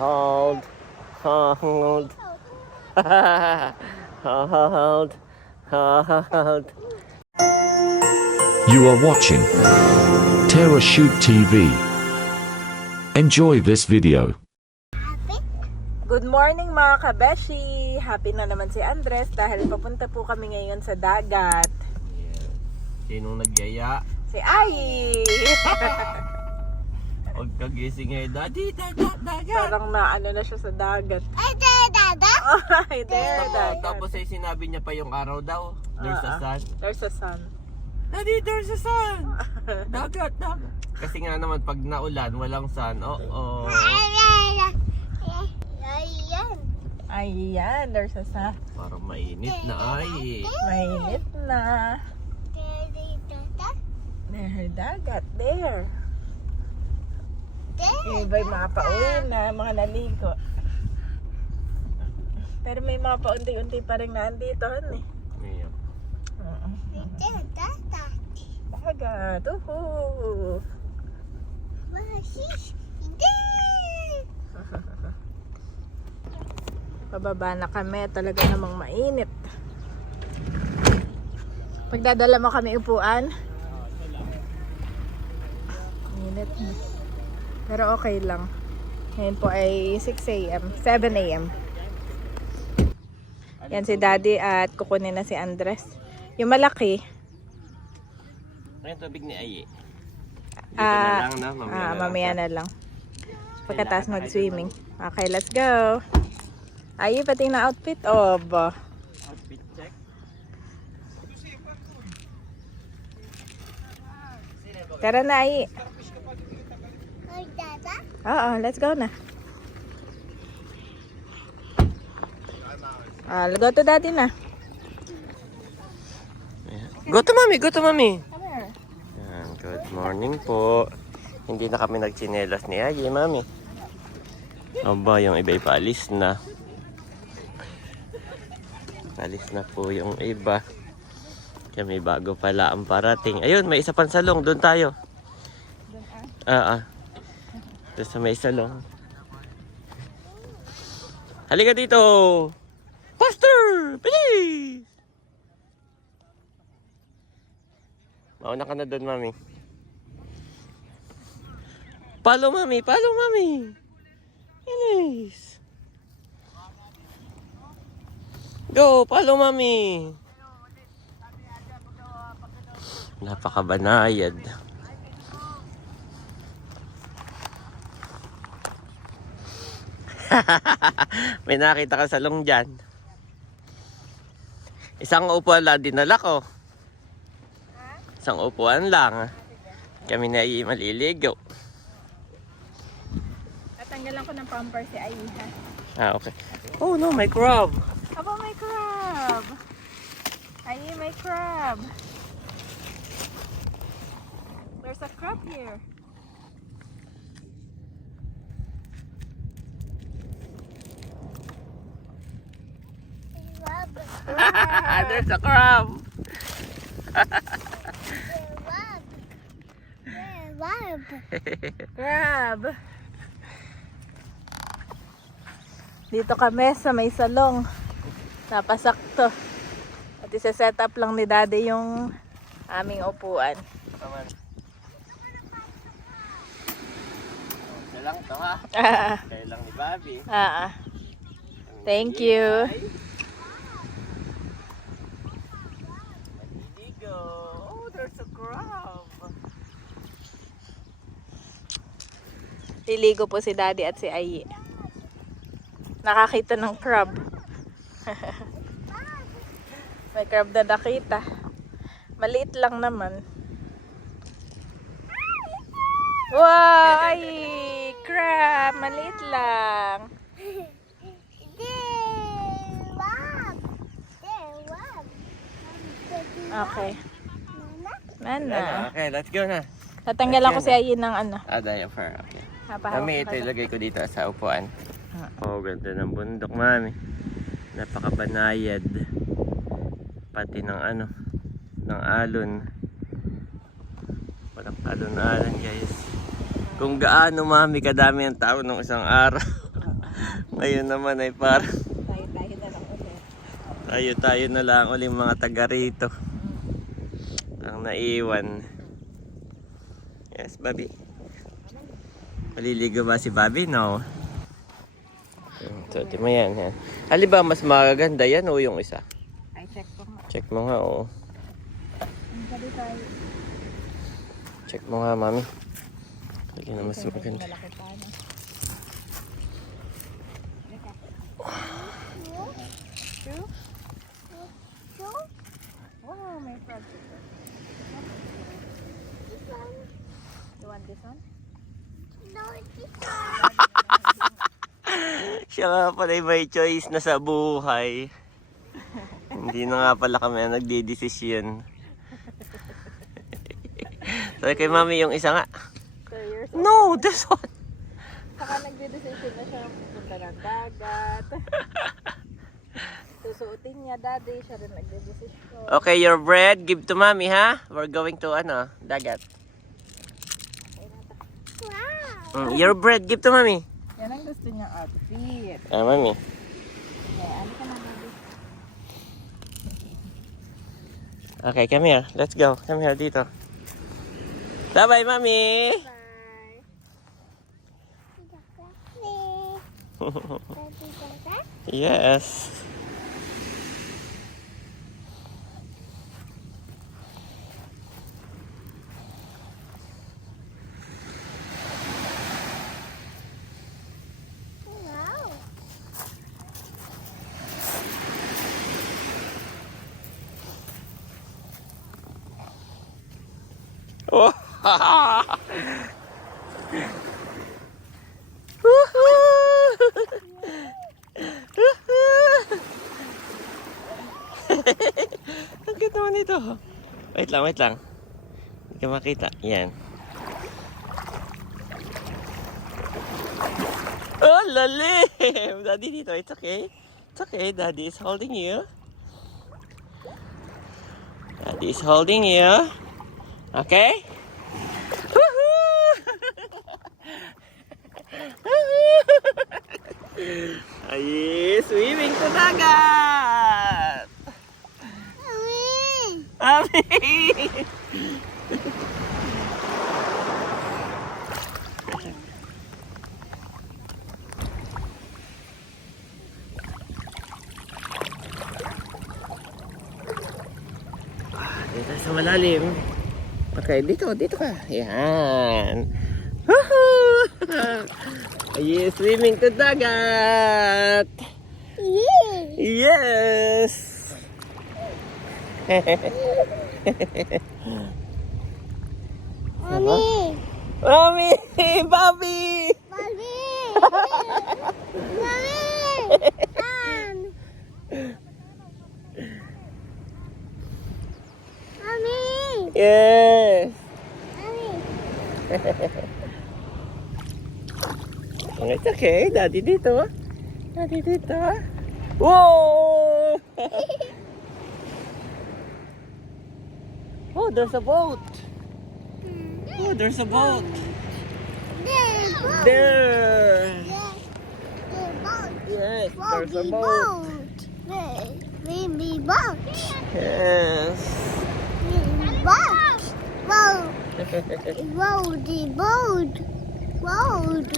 Hold. Hold. Hold. Hold. You are watching Terra Shoot TV. Enjoy this video. Good morning mga kabeshi! Happy na naman si Andres dahil papunta po kami ngayon sa dagat. Sinong nagyaya? Si Ai! Huwag kagising eh, Daddy, dagat. Parang naano na siya sa dagat. Ay, dada! Ay, there, dagat. Tapos ay sinabi niya pa yung araw daw. There's a sun. There's a sun. Daddy, there's a sun. Dagat. Kasi nga naman pag naulan, walang sun. Oo. Ayan. Ayan, there's a sun. Parang mainit na ay. Mainit na. Dada. There, dagat. There. Dada. Iba'y mga pauwi na, mga naligo. Pero may mga paunti-unti pa rin nandito, eh. Yeah. Dada. Dagat. Uhu. Masis. Pababa na kami. Talaga namang mainit. Pagdadala mo kami upuan. Mainit na. Pero okay lang. Ngayon po ay 6 a.m. 7 a.m. Yan si Daddy at kukunin na si Andres. Yung malaki. Ay, tubig ni Aye. Dito Ah, na lang, no? mamaya na lang. Pagkatapos mag-swimming. Okay, let's go. Ay, pati na outfit. Oh, ba. Outfit check. Tara na, Ay. Ay, dada. Oo, let's go na. Go to Daddy na. Go to mommy, go to mommy. Come here. Yan, good morning po. Hindi na kami nagtsinelas ni Aye, mami. Aba, yung iba ipaalis na. Paalis na po yung iba. Kaya may bago pala ang parating. Ayun, may isa pang salong. Doon tayo. Doon sa may salong. Halika dito! Faster! Bilis! Mauna ka na doon, mami. Follow, mami! Follow, mami! Bilis! Go! Follow, mami! Napakabanayad. May nakita ka sa long dyan. Isang upuan lang dinala ko. Isang upuan lang. Kami na maliligo. Tatanggalan ko ng pamper si Ay, ha? Okay. Oh no, my crab. Aba, may crab. Ay, may crab. There's a crab here. Rub. There's a crab. Rub. Rub. Crab. Dito kami sa may salong. Napasakto. At isa-set up lang ni Daddy yung aming upuan. Ito lang to ha. Kaya lang ni Bobby. Thank you. Maliligo. Oh, there's a crab. Liligo po si Daddy at si Ai. Nakakita ng crab. May crab na nakita. Maliit lang naman. Wow! Ay! Crab! Maliit lang. Okay. Mana? Okay, let's go na. Tatanggalan ko si Ai ng ano. Diaphragm. Okay. Hapa-hapa Mami, ito pa- ilagay ko dito sa upuan. Oh, ganda ng bundok, mami. Napakabanayad. Pati ng ano, ng alon. Walang alon-alon, guys. Kung gaano, mami, kadami ang tao nung isang araw. Ngayon naman ay parang Tayo-tayo na lang ulit. tayo na lang uling mga taga rito. Ang naiwan. Yes, Bobby. Maliligo ba si Bobby? No. So, di mo yan. Ali ba mas magaganda yan o yung isa? Ay, check ko nga. Check mo nga, oo. Ang gabi tayo. Check mo nga, mami. Ali na mas maganda. Malaki pa na. Two? Two? Wow, may frog. This one. You want this one? No, this Siya nga pala yung may choice na sa buhay. Hindi na nga pala kami ang nagdidesisyon. So kay mami yung isa nga. 2 years old. No, this one. Saka nagde-decision na siya pupunta ng dagat. Susuotin niya, daddy. Siya rin nagde-decision. Okay, your bread, give to mami, ha? We're going to, dagat. Wow. Your bread, give to mami. Yan ang gusto niyang outfit. Mami. Okay, ano ka na, baby? Okay, come here. Let's go. Come here, dito. Bye-bye, mami. Yes. Wow. Oh. Ang cute naman ito. Wait lang, wait lang. Hindi ka makita. Yan. Oh, lalim! Daddy dito. It's okay. It's okay. Daddy is holding you. Daddy is holding you. Okay? Ay, swimming sa dagat! Mommy. Abi! Dito sa malalim. Okay, dito ka. Yan. Woohoo! Ay, swimming to dagat! Yeah. Yes! Mommy. Mami! Bobby! Mommy. Mommy. Mommy. Yes! Mommy. It's okay. Daddy dito. Daddy dito. Whoa! Oh, there's a boat. Oh, there's a boat. There. Yes, there's a boat. Baby boat. Yes. Baby boat. Boat. Road. Boat. Road.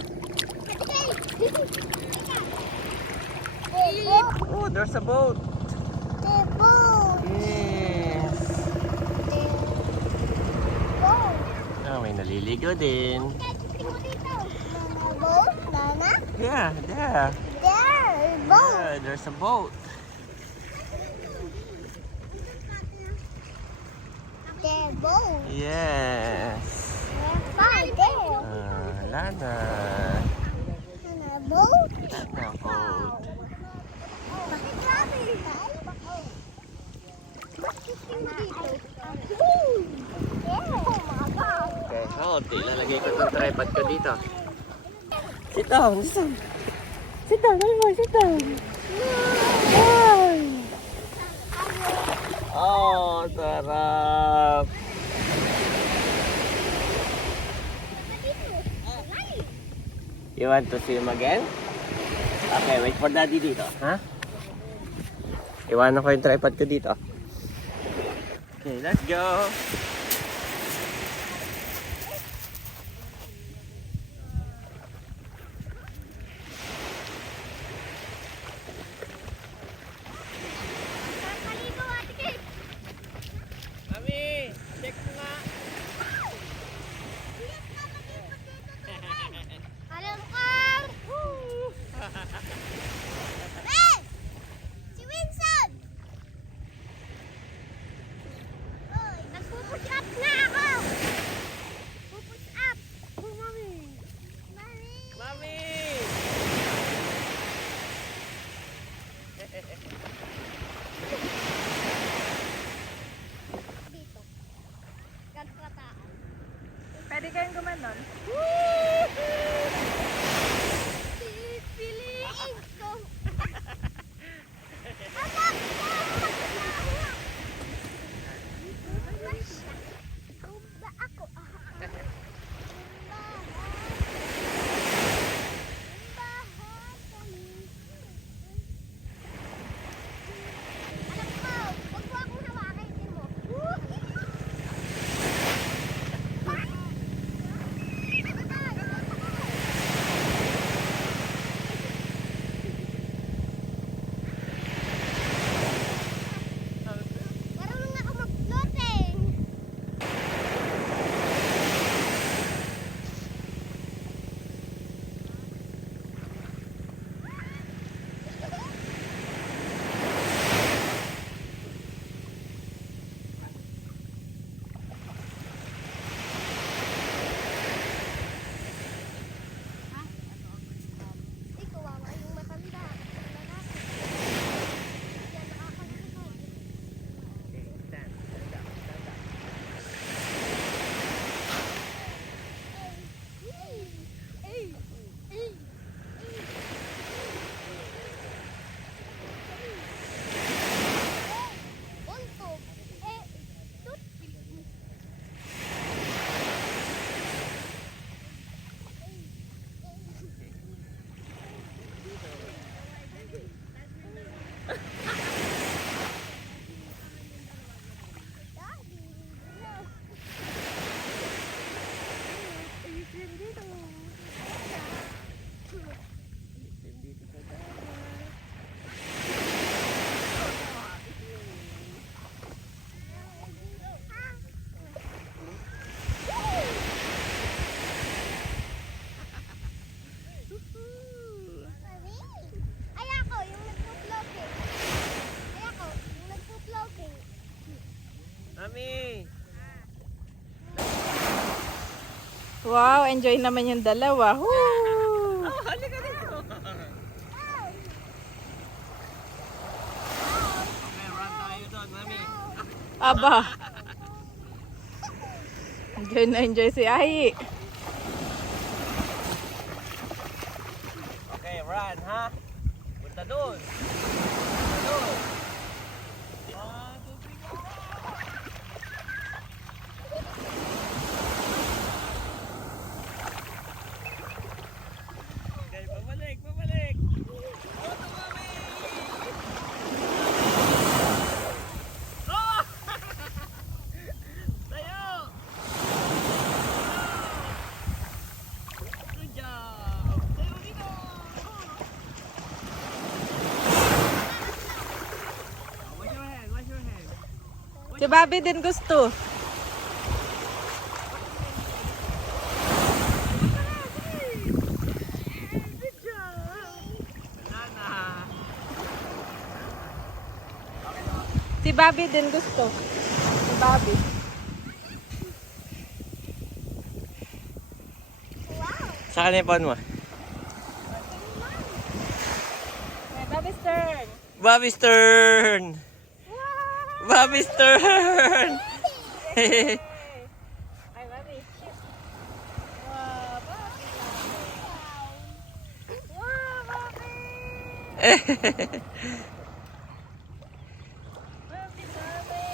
Oh, there's a boat. The boat. Yes. Boat. Oh, may naliligo din. Nana boat. Nana. Yeah, there. There. Boat. Yeah, there's a boat. The boat. Yes. Right there. Wala na. Nana boat. Wala na boat. Bakit grabe? Bakit hindi dito? Okay, hold. Ilalagay ko itong tripod ko dito. Sit down, sit down. Sit down, my boy, sit down. Ay. Oh, sarap. You want to swim again? Okay, wait for daddy dito. Ha? Iwanan ko yung tripod ko dito. Okay, let's go! Maligo, Ate Kate. Mami, check mo nga. Alam ko! Hey! Si Winston! Oy, nagpupush up na ako! Pupush up! Mami! Mami! Mami! Dito. Gagkataan. Pwede kayong gumanon. Pipiliin ko. Anak ko! Tumba ako. Alam ko, huwag mo akong hawakan din mo. Marunong ako mag-floating. Ikaw ang yung matanda. Yan, nakakalikod. Buntot. Tut. Ay ako, yung nagpo-floating. Ay ako, yung nagpo-floating. Mami! Wow, enjoy naman yung dalawa. Woo! Oh, halika dito! Okay, run tayo doon, mami. Aba. Enjoy na enjoy si Ahi. Okay, run, ha? Punta doon. Punta doon. 1, 2, 3, go! Okay, pabalik, pabalik. Oto, mami! Oh! Tayo! Good job! Tayo dito! Wash your hand, wash your hand. Si Bobby din gusto. Good job! Wala na. Si Bobby din gusto. Si Bobby. Saan ka na yung phone mo? Okay, Bobby's turn. Bobby's turn! Bobby's turn! Ay, Bobby. Wow, Bobby. Wow, Bobby. Bobby, Bobby.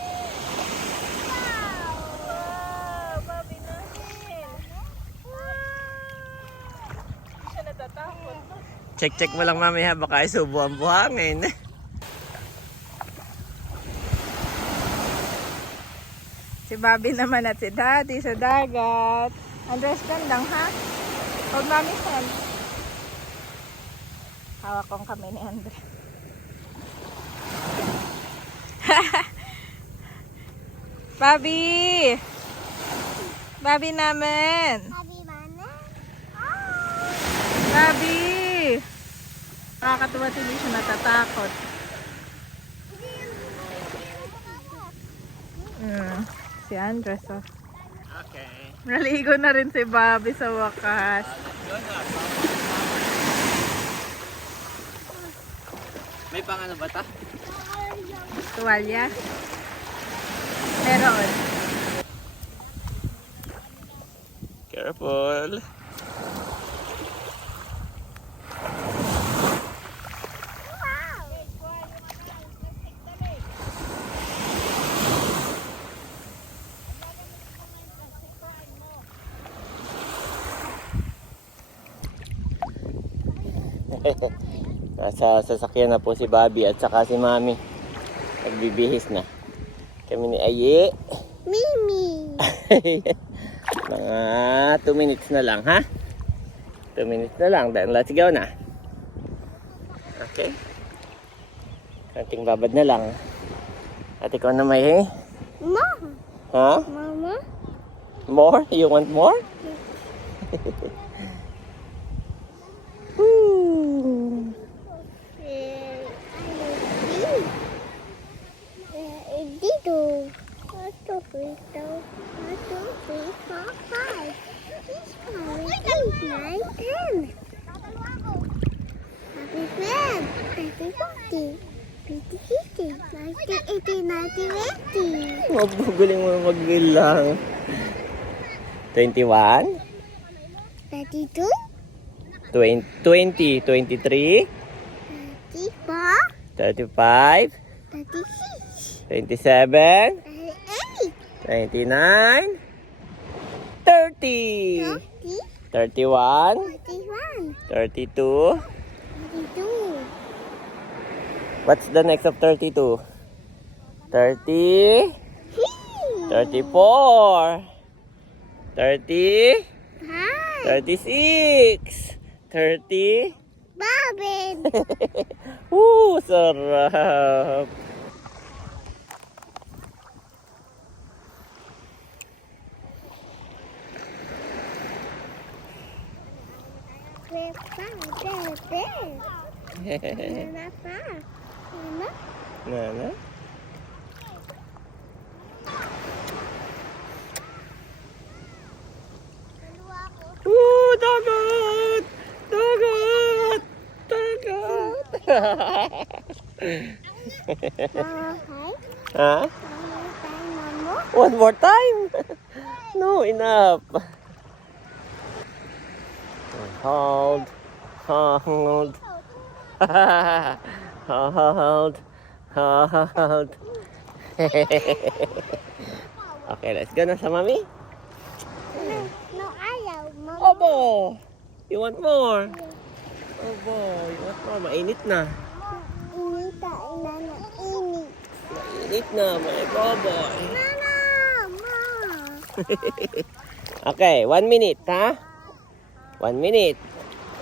Wow, Bobby natin. Wow. Hindi siya natatakot. Check mo lang mamaya, baka isubo ang buhangin. Si Bobby naman at si Daddy sa dagat. Andres lang ha? Huwag mami hand. Hawak kong kami ni Andre. Bobby! Bobby namin! Happy mana? Bobby! Nakakatuwa hindi siya natatakot. Si Andres oh. Okay. Naligo na rin si Bobby sa wakas. May pang ano ba ta? Tuwalya. Meron. Careful. Nasa sasakyan na po si Bobby at saka si Mami. Nagbibihis na. Kami ni Aye. Mimi. Mga 2 minutes na lang, ha? 2 minutes na lang. Then let's go na. Okay. Konting babad na lang. At ikaw na may Ma. ha? Mama. More? You want more? Woo! Dito. 1, 2, 3, 4, 5, 6, 7, 8, 9, 10. Happy friend. Happy party. 50, 50, 90, 80, 90. Maguguling mo magbilang. 21, 32, 20, 23, 34, 35, 36, 27, 38, 29, 30, 30, 31, 31, 32. 32. What's the next of 32? 30, 34, 30, 36, 30. Babin. Woo, sarap. Nana? Woo, dagat! Dagat! Dagat! Ha? One more time? No, enough. Hold. Hold. Hold. Hold. Okay, let's go na sa mami. No, ayaw. Mama. Obo! You want more? Obo, you want more? Mainit na. Inita, inana, init. Mainit na, my boboy. Nana, ma. Okay, 1 minute, ha? 1 minute.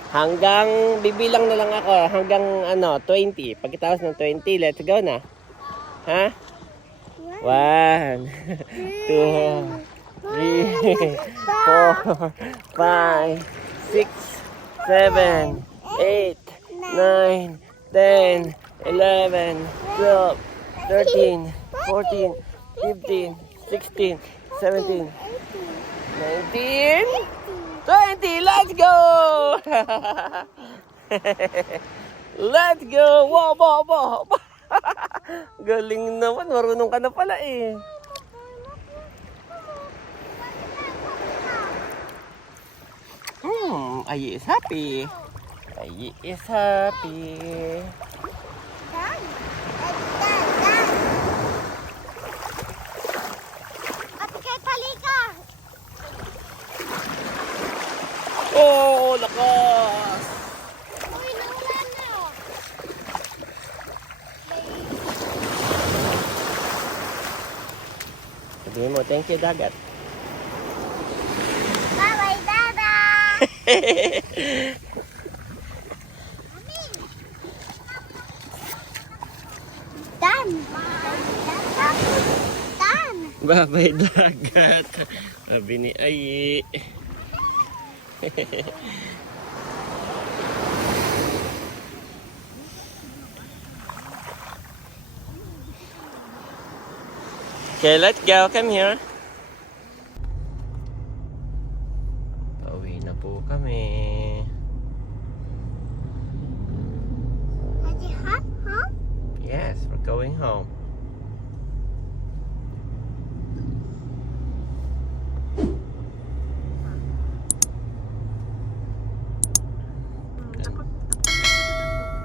Hanggang, bibilang na lang ako, hanggang 20. Pagkatapos ng 20, let's go na. Ha? 1, 2, 3, 4, 5, 6, 7, 8, 9, 10, 11, 12, 13, 14, 15, 16, 17, 19, 20. Let's go! Let's go! Wow, wow, wow! Galing naman, marunong ka na pala eh. Ayi is happy. Ayi is happy. Dan. Dan. Ate kay palika. Oh, lakas! Uy, no. mo. Thank you, dagat. Bye-bye, Dada! Done! Done! Babay, dagat. Sabi ni Ayi. Okay, let's go. Come here. Pauwi na po kami. Is it hot, huh? Yes, we're going home.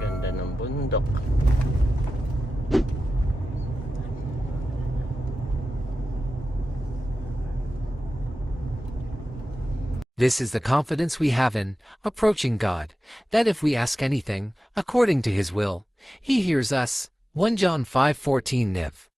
Ganda ng bundok. This is the confidence we have in approaching God, that if we ask anything according to his will, he hears us. 1 John 5:14 Niv.